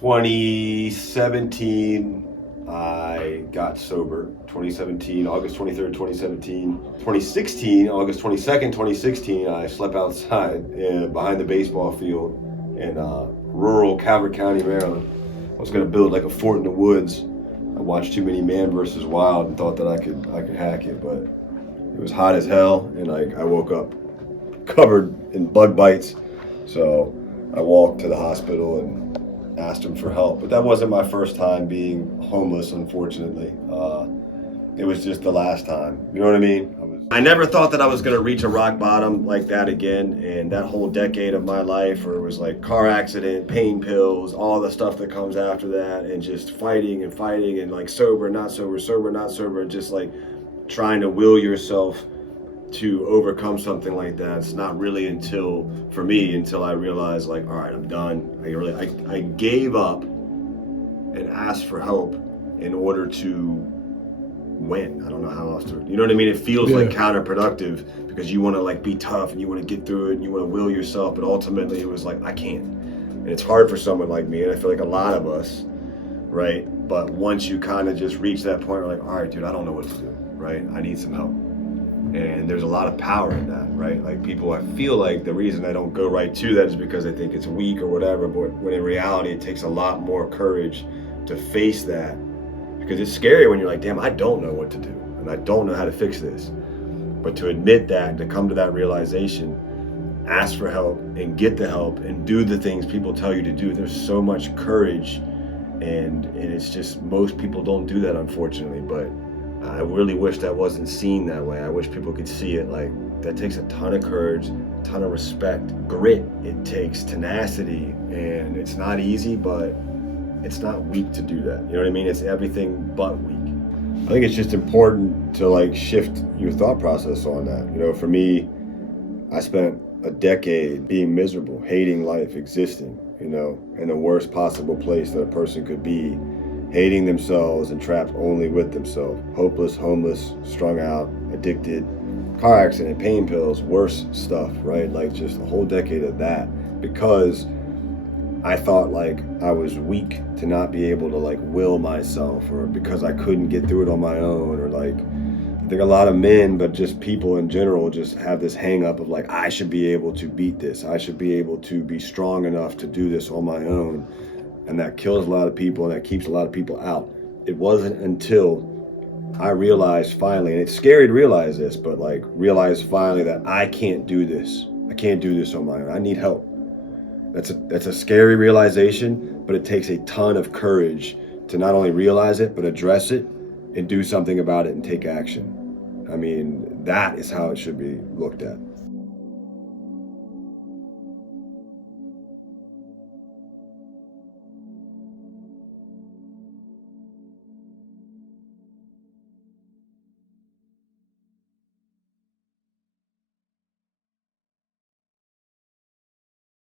2017, I got sober. 2017, August 23rd, 2017. 2016, August 22nd, 2016, I slept outside behind the baseball field in rural Calvert County, Maryland. I was going to build like a fort in the woods. I watched too many Man vs. Wild and thought that I could hack it, but it was hot as hell, and I woke up covered in bug bites. So I walked to the hospital and asked him for help. But that wasn't my first time being homeless, unfortunately. It was just the last time. You know what I mean? I never thought that I was going to reach a rock bottom like that again. And that whole decade of my life, where it was like car accident, pain pills, all the stuff that comes after that, and just fighting and like sober, not sober, sober, not sober, just like trying to will yourself to overcome something like that. It's not really until I realized, like, all right, I'm done. I gave up and asked for help in order to win. I don't know how else to, you know what I mean? It feels like counterproductive because you want to like be tough and you want to get through it and you want to will yourself, but ultimately it was like, I can't. And it's hard for someone like me, and I feel like a lot of us, right? But once you kind of just reach that point, you're like, all right, dude, I don't know what to do, right? I need some help. And there's a lot of power in that, right? Like people, I feel like the reason I don't go right to that is because I think it's weak or whatever, but when in reality, it takes a lot more courage to face that, because it's scary when you're like, damn, I don't know what to do and I don't know how to fix this. But to admit that, to come to that realization, ask for help and get the help and do the things people tell you to do, there's so much courage, and it's just, most people don't do that, unfortunately. But I really wish that wasn't seen that way. I wish people could see it like that. Takes a ton of courage, a ton of respect, grit. It takes tenacity, and it's not easy, but it's not weak to do that. You know what I mean? It's everything but weak. I think it's just important to like shift your thought process on that. You know, for me, I spent a decade being miserable, hating life, existing, you know, in the worst possible place that a person could be, hating themselves and trapped only with themselves, hopeless, homeless, strung out, addicted, car accident, pain pills, worse stuff, right? Like just a whole decade of that, because I thought like I was weak to not be able to like will myself, or because I couldn't get through it on my own, or like, I think a lot of men, but just people in general, just have this hang up of like, I should be able to beat this. I should be able to be strong enough to do this on my own. And that kills a lot of people, and that keeps a lot of people out. It wasn't until I realized finally, and it's scary to realize this, but like realized finally that I can't do this. I can't do this on my own. I need help. That's a scary realization, but it takes a ton of courage to not only realize it, but address it and do something about it and take action. I mean, that is how it should be looked at.